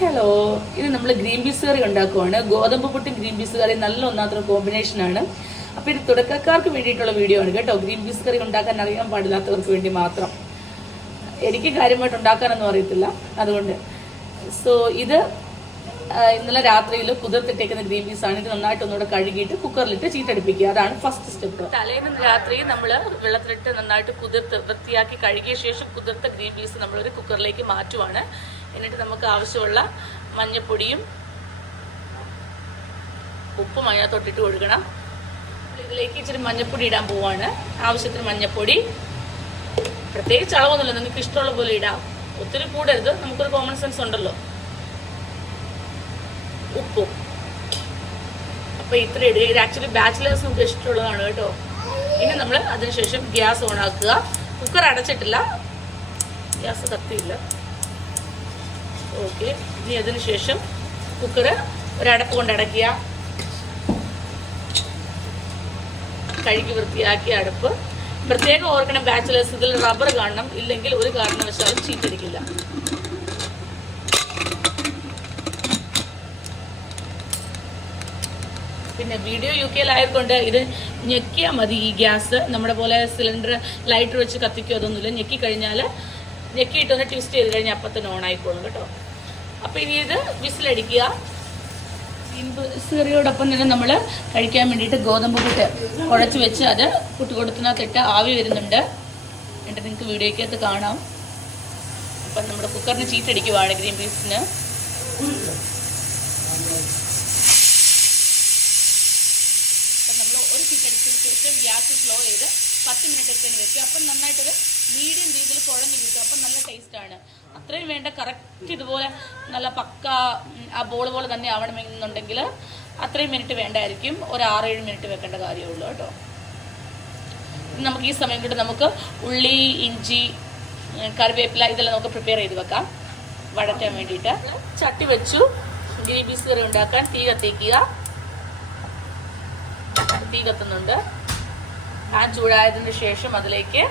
Hello, ഇത് നമ്മൾ green peas കറി ഉണ്ടാക്കുവാണ്. ഗോതമ്പ് പുട്ടും ഗ്രീൻ പീസ് കറി നല്ല ഒന്നാമത്തെ കോമ്പിനേഷനാണ്. അപ്പോൾ ഇത് തുടക്കക്കാർക്ക് വേണ്ടിയിട്ടുള്ള വീഡിയോ ആണ് കേട്ടോ. ഗ്രീൻ പീസ് കറി ഉണ്ടാക്കാൻ അറിയാൻ പാടില്ലാത്തവർക്ക് വേണ്ടി മാത്രം. എനിക്ക് കാര്യമായിട്ട് ഉണ്ടാക്കാനൊന്നും അറിയത്തില്ല, അതുകൊണ്ട്. ഇത് ഇന്നലെ രാത്രിയിൽ കുതിർത്തിട്ടേക്കുന്ന ഗ്രീൻ പീസ് ആണ്. ഇത് നന്നായിട്ട് ഒന്നുകൂടെ കഴുകിയിട്ട് കുക്കറിലിട്ട് ചീറ്റടിപ്പിക്കുക. അതാണ് ഫസ്റ്റ് സ്റ്റെപ്പ്. തലേന്ന് രാത്രി നമ്മൾ വെള്ളത്തിലിട്ട് നന്നായിട്ട് കുതിർത്ത് വൃത്തിയാക്കി കഴുകിയ ശേഷം കുതിർത്ത ഗ്രീൻ പീസ് നമ്മളൊരു കുക്കറിലേക്ക് മാറ്റുവാണ്. എന്നിട്ട് നമുക്ക് ആവശ്യമുള്ള മഞ്ഞപ്പൊടിയും ഉപ്പും അതിനകത്തോട്ടിട്ട് കൊടുക്കണം. ഇതിലേക്ക് ഇച്ചിരി മഞ്ഞപ്പൊടി ഇടാൻ പോവാണ്. ആവശ്യത്തിന് മഞ്ഞപ്പൊടി, പ്രത്യേകിച്ച് അളവൊന്നുമില്ല, നിങ്ങൾക്ക് ഇഷ്ടമുള്ള പോലെ ഇടാം. ഒത്തിരി കൂടരുത്, നമുക്കൊരു കോമൺ സെൻസ് ഉണ്ടല്ലോ. ഉപ്പും. അപ്പോൾ ഇത്ര ഇടുക. ഇത് ആക്ച്വലി ബാച്ചിലേഴ്സിനൊക്കെ ഇഷ്ടമുള്ളതാണ് കേട്ടോ. ഇനി നമ്മൾ അതിനുശേഷം ഗ്യാസ് ഓൺ ആക്കുക. കുക്കർ അടച്ചിട്ടില്ല, ഗ്യാസ് കത്തിയില്ല. ഓക്കെ, ഇനി അതിനുശേഷം കുക്കർ ഒരടപ്പ് കൊണ്ട് അടയ്ക്കുക. കഴുകി വൃത്തിയാക്കിയ അടുപ്പ്. പ്രത്യേകം ഓർക്കണം ബാച്ചിലേഴ്സ്, ഇതിൽ റബ്ബർ കാണണം, ഇല്ലെങ്കിൽ ഒരു കാരണവശാലും ചീറ്റടിക്കില്ല. പിന്നെ വീഡിയോ UK ആയതുകൊണ്ട് ഇത് ഞെക്കിയാൽ മതി. ഈ ഗ്യാസ് നമ്മുടെ പോലെ സിലിണ്ടർ ലൈറ്റർ വെച്ച് കത്തിക്കുക അതൊന്നുമില്ല. ഞെക്കിയിട്ടൊന്ന് ട്വിസ്റ്റ് ചെയ്ത് കഴിഞ്ഞാൽ അപ്പം തന്നെ ഓൺ ആയിക്കോളും കേട്ടോ. അപ്പം ഇനി ഇത് വിസിലടിക്കുക. കറിയോടൊപ്പം തന്നെ നമ്മൾ കഴിക്കാൻ വേണ്ടിയിട്ട് ഗോതമ്പ് പുട്ട് കുഴച്ച് വെച്ച് അത് പുട്ടുകൊടുത്തിനകത്തിട്ട് ആവി വരുന്നുണ്ട്. എന്നിട്ട് നിങ്ങൾക്ക് വീഡിയോയ്ക്കകത്ത് കാണാം. അപ്പം നമ്മുടെ കുക്കറിന് ചീറ്റടിക്കുവാണ് ഗ്രീൻ പീസിന്. ഒരു ചീറ്റടിച്ചതിന് ശേഷം ഗ്യാസ് സ്ലോ ചെയ്ത് 10 മിനിറ്റ് ഒക്കെ വെക്കുക. അപ്പം നന്നായിട്ടത് മീഡിയം രീതിയിൽ കുഴഞ്ഞു കിട്ടും. അപ്പം നല്ല ടേസ്റ്റാണ്. അത്രയും വേണ്ട, കറക്റ്റ് ഇതുപോലെ നല്ല പക്ക ആ ബോൾ പോലെ തന്നെ ആവണമെന്നുണ്ടെങ്കിൽ അത്രയും മിനിറ്റ് വേണ്ടായിരിക്കും. ഒരു 6-7 മിനിറ്റ് വെക്കേണ്ട കാര്യമുള്ളൂ കേട്ടോ. നമുക്ക് ഈ സമയം കൊണ്ട് നമുക്ക് ഉള്ളി, ഇഞ്ചി, കറിവേപ്പില ഇതെല്ലാം നമുക്ക് പ്രിപ്പയർ ചെയ്ത് വെക്കാം വഴറ്റാൻ വേണ്ടിയിട്ട്. ചട്ടി വെച്ചു ഗ്രീൻ പീസ് കറി ഉണ്ടാക്കാൻ. തീ കത്തിക്കുക. തീ കത്തുന്നുണ്ട്. പാൻ ചൂടായതിനു ശേഷം അതിലേക്ക്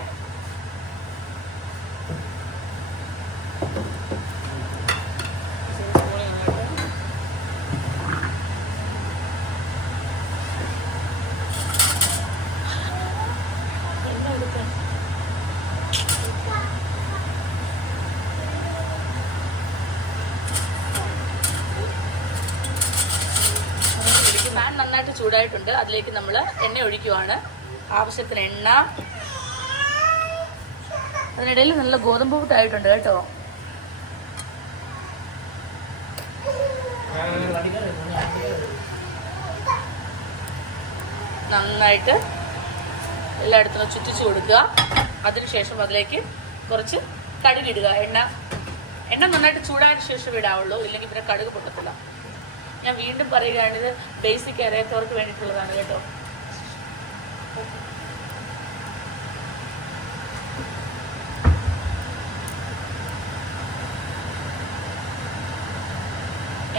പാൻ നന്നായിട്ട് ചൂടായിട്ടുണ്ട്. അതിലേക്ക് നമ്മൾ എണ്ണ ഒഴിക്കുവാണ്. ആവശ്യത്തിന് എണ്ണ. അതിനിടയിൽ നല്ല ഗോതമ്പ് പുട്ടായിട്ടുണ്ട് കേട്ടോ. നന്നായിട്ട് എല്ലായിടത്തും ചുറ്റിച്ചു കൊടുക്കുക. അതിനുശേഷം അതിലേക്ക് കുറച്ച് കടുകിടുക. എണ്ണ നന്നായിട്ട് ചൂടായതിനു ശേഷം ഇടാവുള്ളൂ, ഇല്ലെങ്കിൽ പിന്നെ കടുക് പൊട്ടത്തില്ല. ഞാൻ വീണ്ടും പറയുകയാണ്, ഇത് ബേസിക് അറിയാത്തവർക്ക് വേണ്ടിയിട്ടുള്ളതാണ് കേട്ടോ.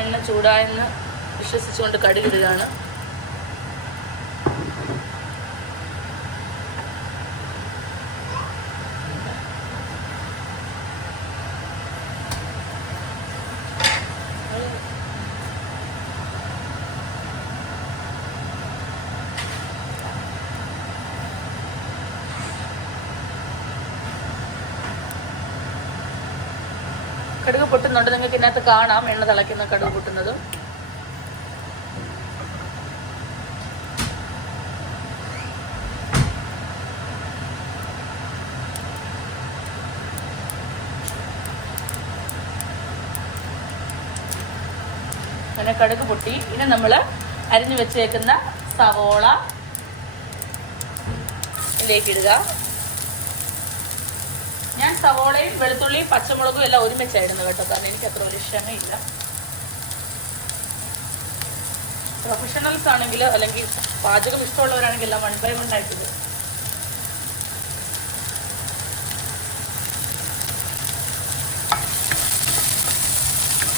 എണ്ണ ചൂടായെന്ന് വിശ്വസിച്ചുകൊണ്ട് കടുകിടുകയാണ്. കടുക് പൊട്ടുന്നുണ്ട്, നിങ്ങൾക്ക് ഇതിനകത്ത് കാണാം എണ്ണ തിളയ്ക്കുന്ന കടുക് പൊട്ടുന്നത്. അങ്ങനെ കടുക് പൊട്ടി. ഇനി നമ്മൾ അരിഞ്ഞു വെച്ചേക്കുന്ന സവോള ഇതിലേക്കിടുക. ഞാൻ സവോളയും വെളുത്തുള്ളിയും പച്ചമുളകും എല്ലാം ഒരുമിച്ചായിരുന്നു കേട്ടോ, കാരണം എനിക്ക് അത്ര ഒരു ക്ഷമയില്ല. പ്രൊഫഷണൽസ് ആണെങ്കിൽ അല്ലെങ്കിൽ പാചകം ഇഷ്ടമുള്ളവരാണെങ്കിൽ എല്ലാം 1 by 1 ആയിട്ടിത്.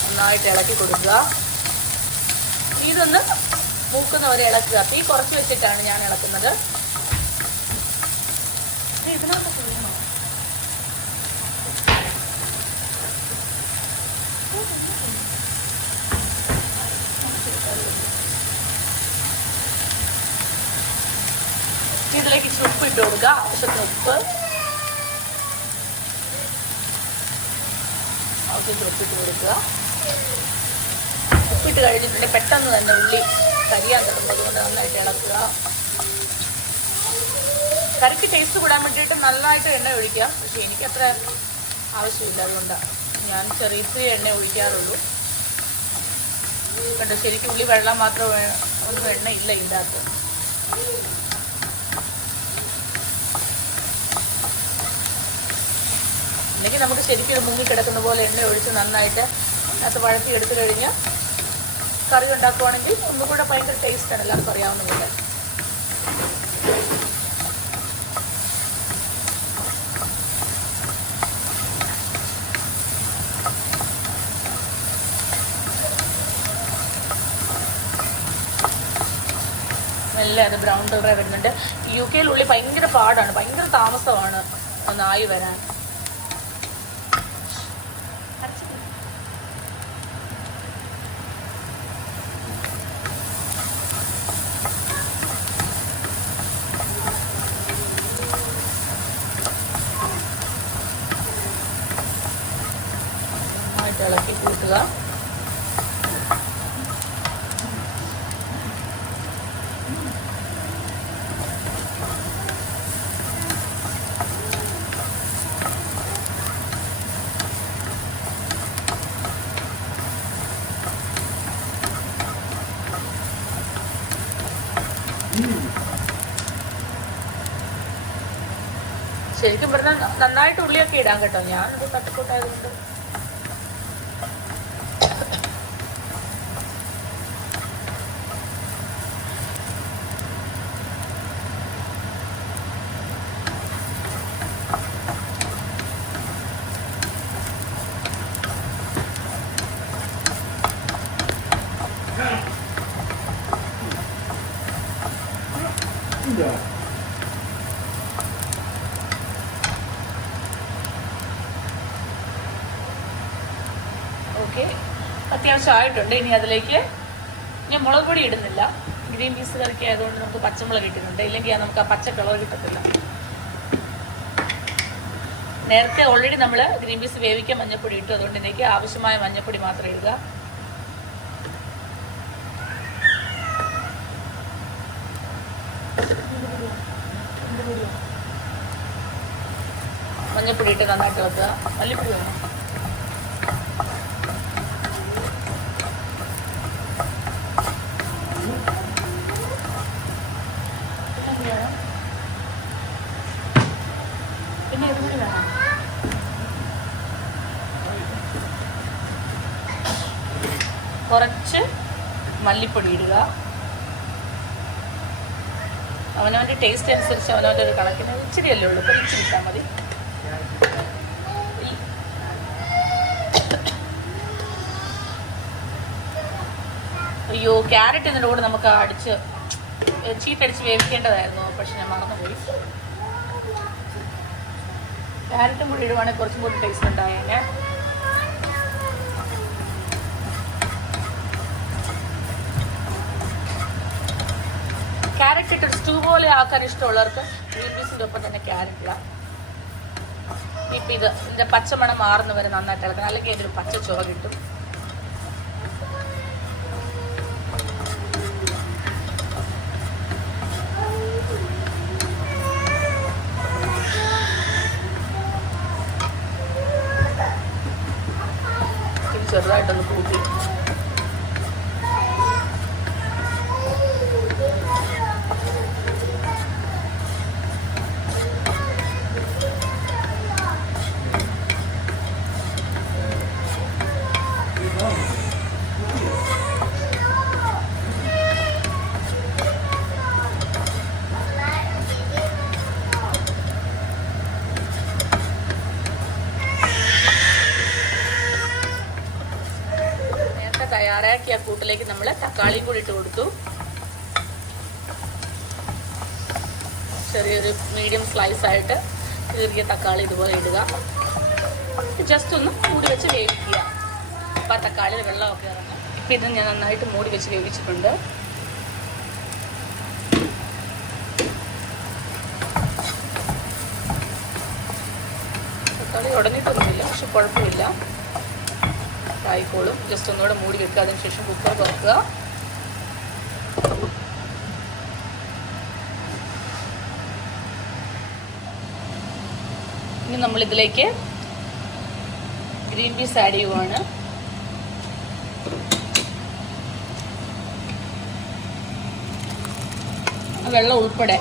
നന്നായിട്ട് ഇളക്കി കൊടുക്കുക. ഇതൊന്ന് മൂക്കുന്നവരെ ഇളക്കുക. തീ കുറച്ച് വെച്ചിട്ടാണ് ഞാൻ ഇളക്കുന്നത്. ഇതിനകത്ത് ഇതിലേക്ക് ഇച്ചിരി ഉപ്പ് ഇട്ട് കൊടുക്കുക, ആവശ്യത്തിന് ഉപ്പ്. ആവശ്യത്തിന് ഉപ്പിട്ട് കൊടുക്കുക. ഉപ്പിട്ട് കഴിഞ്ഞിട്ടുണ്ടെങ്കിൽ പെട്ടെന്ന് തന്നെ ഉള്ളി കരിയാൻ തുടങ്ങും. അതുകൊണ്ട് നന്നായിട്ട് ഇളക്കുക. കറിക്ക് ടേസ്റ്റ് കൂടാൻ വേണ്ടിയിട്ട് നന്നായിട്ട് എണ്ണ ഒഴിക്കാം. പക്ഷേ എനിക്കത്ര ആവശ്യമില്ല, അതുകൊണ്ടാണ് ഞാൻ ചെറിയ എണ്ണ ഒഴിക്കാറുള്ളൂ. കണ്ടോ, ശരിക്കും ഉള്ളി വെള്ളം മാത്രം, ഒന്നും എണ്ണ ഇല്ല ഇതിൻ്റെ അകത്ത്. അല്ലെങ്കിൽ നമുക്ക് ശരിക്കും ഒരു മുങ്ങിക്കിടക്കുന്ന പോലെ എണ്ണ ഒഴിച്ച് നന്നായിട്ട് അതിനകത്ത് വഴറ്റി എടുത്തു കഴിഞ്ഞാൽ കറി ഉണ്ടാക്കുവാണെങ്കിൽ ഒന്നുകൂടെ ഭയങ്കര ടേസ്റ്റാണ്, എല്ലാവർക്കും അറിയാവുന്ന പോലെ. നല്ല അത് ബ്രൗൺ കളറായി വരുന്നുണ്ട്. UK ഉള്ളി ഭയങ്കര പാടാണ്, ഭയങ്കര താമസമാണ് ഒന്നായി വരാൻ. നന്നായിട്ട് ഇളക്കി കൂട്ടുക. ശരിക്കും പറഞ്ഞാൽ നന്നായിട്ട് ഉള്ളിയൊക്കെ ഇടാൻ കേട്ടോ, ഞാനത് തട്ടിക്കൂട്ടായതുകൊണ്ട്. ഓക്കെ, അത്യാവശ്യം ആയിട്ടുണ്ട്. ഇനി അതിലേക്ക് ഞാൻ മുളക് പൊടി ഇടുന്നില്ല, ഗ്രീൻ പീസ് കറിക്ക് ആയതുകൊണ്ട് നമുക്ക് പച്ചമുളക് ഇട്ടിട്ടുണ്ട്, ഇല്ലെങ്കിൽ നമുക്ക് ആ പച്ച കളർ കിട്ടത്തില്ല. നേരത്തെ ഓൾറെഡി നമ്മൾ ഗ്രീൻ പീസ് വേവിക്കാൻ മഞ്ഞൾപ്പൊടി ഇട്ടു, അതുകൊണ്ട് ഇതിലേക്ക് ആവശ്യമായ മഞ്ഞൾപ്പൊടി മാത്രം ഇടുക. മഞ്ഞൾപ്പൊടി ഇട്ട് നന്നായിട്ട് വെക്കുക. മല്ലിപ്പൊടി വേണം. പിന്നെ ഇതുകൂടി വേണം. കുറച്ച് മല്ലിപ്പൊടി ഇടുക. അവനവൻ്റെ ടേസ്റ്റ് അനുസരിച്ച് അവനവൻ്റെ ഒരു കണക്കിന് ഇച്ചിരിയല്ലേ ഉള്ളൂ, ഇപ്പോൾ ഇച്ചിരി ഇട്ടാൽ മതി. അയ്യോ, ക്യാരറ്റ് ഇതിൻ്റെ കൂടെ നമുക്ക് ചീറ്റടിച്ച് വേവിക്കേണ്ടതായിരുന്നു, പക്ഷെ ഞാൻ മറന്നുപോയി. ക്യാരറ്റും കൂടി ഇടുവാണെങ്കിൽ കുറച്ചും കൂടി ടേസ്റ്റ് ഉണ്ടായേനെ. ക്യാരറ്റ് ഇട്ട് സ്റ്റൂ പോലെ ആക്കാൻ ഇഷ്ടമുള്ളവർക്ക് ഗ്രീൻ പീസിൻ്റെ ഒപ്പം തന്നെ ക്യാരറ്റ് ഇടാം. ഇപ്പം ഇതിൻ്റെ പച്ചമണം മാറുന്ന വരെ നന്നായിട്ട് ഇളക്കണം, അല്ലെങ്കിൽ അതിൻ്റെ ഒരു പച്ച ചുവ കിട്ടും. ചെറുതായിട്ടൊന്ന് കൂട്ടി തയ്യാറാക്കിയ കൂട്ടിലേക്ക് നമ്മൾ തക്കാളിയും കൂടി ഇട്ട് കൊടുത്തു. ചെറിയൊരു മീഡിയം സ്ലൈസ് ആയിട്ട് കീറിയ തക്കാളി ഇതുപോലെ ഇടുക. ജസ്റ്റ് ഒന്ന് മൂടി വെച്ച് വേവിക്കുക. അപ്പം ആ തക്കാളി വെള്ളമൊക്കെ ഇറങ്ങും. അപ്പം ഇത് ഞാൻ നന്നായിട്ട് മൂടി വെച്ച് വേവിച്ചിട്ടുണ്ട്. തക്കാളി ഉടഞ്ഞിട്ടൊന്നുമില്ല, പക്ഷെ കുഴപ്പമില്ല, ആയിക്കോളും. ജസ്റ്റ് ഒന്നുകൂടെ മൂടി വെക്കുക. അതിനുശേഷം കുക്കർ തുറക്കുക. ഇനി നമ്മളിതിലേക്ക് ഗ്രീൻ പീസ് ആഡ് ചെയ്യുവാണ്. വെള്ളം ഉൾപ്പെടെ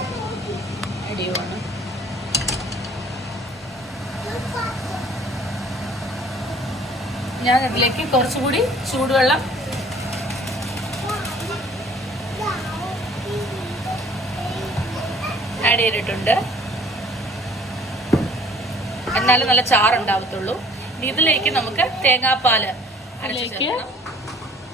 ആഡ് ചെയ്യുവാണ്. ഞാൻ അതിലേക്ക് കുറച്ചുകൂടി ചൂടുവെള്ളം ആഡ് ചെയ്തിട്ടുണ്ട്. എന്നാലും നല്ല ചാറുണ്ടാവത്തുള്ളൂ. ഇതിലേക്ക് നമുക്ക് തേങ്ങാപ്പാല്, അതിലേക്ക്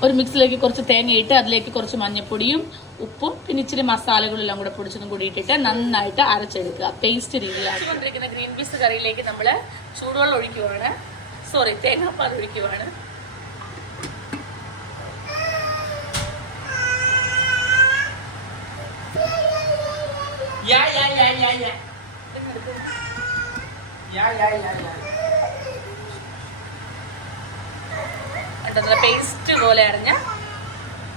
ഒരു മിക്സിലേക്ക് കുറച്ച് തേങ്ങയിട്ട് അതിലേക്ക് കുറച്ച് മഞ്ഞൾപ്പൊടിയും ഉപ്പും പിന്നെ ഇച്ചിരി മസാലകളെല്ലാം കൂടെ പൊടിച്ചതും കൂടി ഇട്ടിട്ട് നന്നായിട്ട് അരച്ചെടുക്കുക. പേസ്റ്റ് രീതിയിലാണ് കൊണ്ടിരിക്കുന്ന ഗ്രീൻ പീസ് കറിയിലേക്ക് നമ്മൾ ചൂടുവെള്ളം ഒഴിക്കുവാണ്. തേങ്ങാപ്പാൽ ഒഴിക്കുവാണ്. നല്ല പേസ്റ്റ് പോലെ അരിഞ്ഞ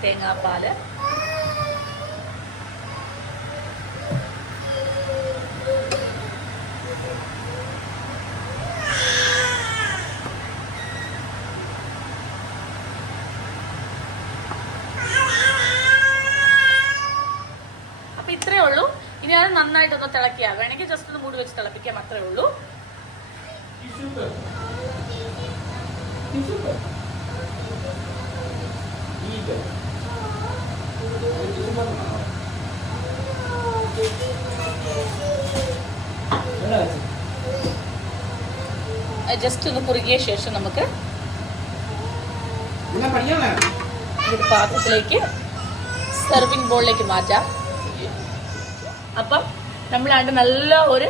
തേങ്ങാപ്പാല്. അപ്പൊ ഇത്രയേ ഉള്ളൂ. ഇനി അത് നന്നായിട്ടൊന്ന് തിളക്കുക. വേണമെങ്കിൽ ജസ്റ്റ് ഒന്ന് മൂടി വെച്ച് തിളപ്പിക്കാം, അത്രേ ഉള്ളൂ. ജസ്റ്റ് ഒന്ന് കുറുകിയ ശേഷം നമുക്ക് ഒരു പാത്രത്തിലേക്ക് സെർവിങ് ബോളിലേക്ക് മാറ്റാം. അപ്പം നമ്മളാണ്ട് നല്ല ഒരു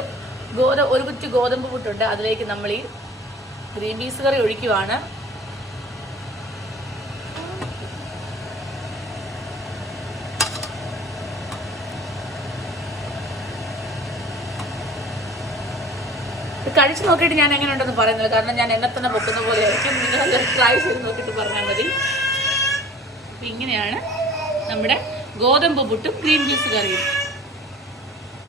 കുറ്റി ഗോതമ്പ് പുട്ടുണ്ട്. അതിലേക്ക് നമ്മൾ ഈ ഗ്രീൻ പീസ് കറി ഒഴിക്കുവാണ്. കഴിച്ചു നോക്കിയിട്ട് ഞാൻ എങ്ങനെ ഉണ്ടെന്ന് പറയുന്നത്, കാരണം ഞാൻ എന്നെ തന്നെ പൊക്കുന്ന പോലെ ആയിരിക്കും. നിങ്ങൾ ട്രൈ ചെയ്ത് നോക്കിയിട്ട് പറഞ്ഞാൽ മതി. അപ്പം ഇങ്ങനെയാണ് നമ്മുടെ ഗോതമ്പ് പുട്ടും ഗ്രീൻ പീസ് കറിയും.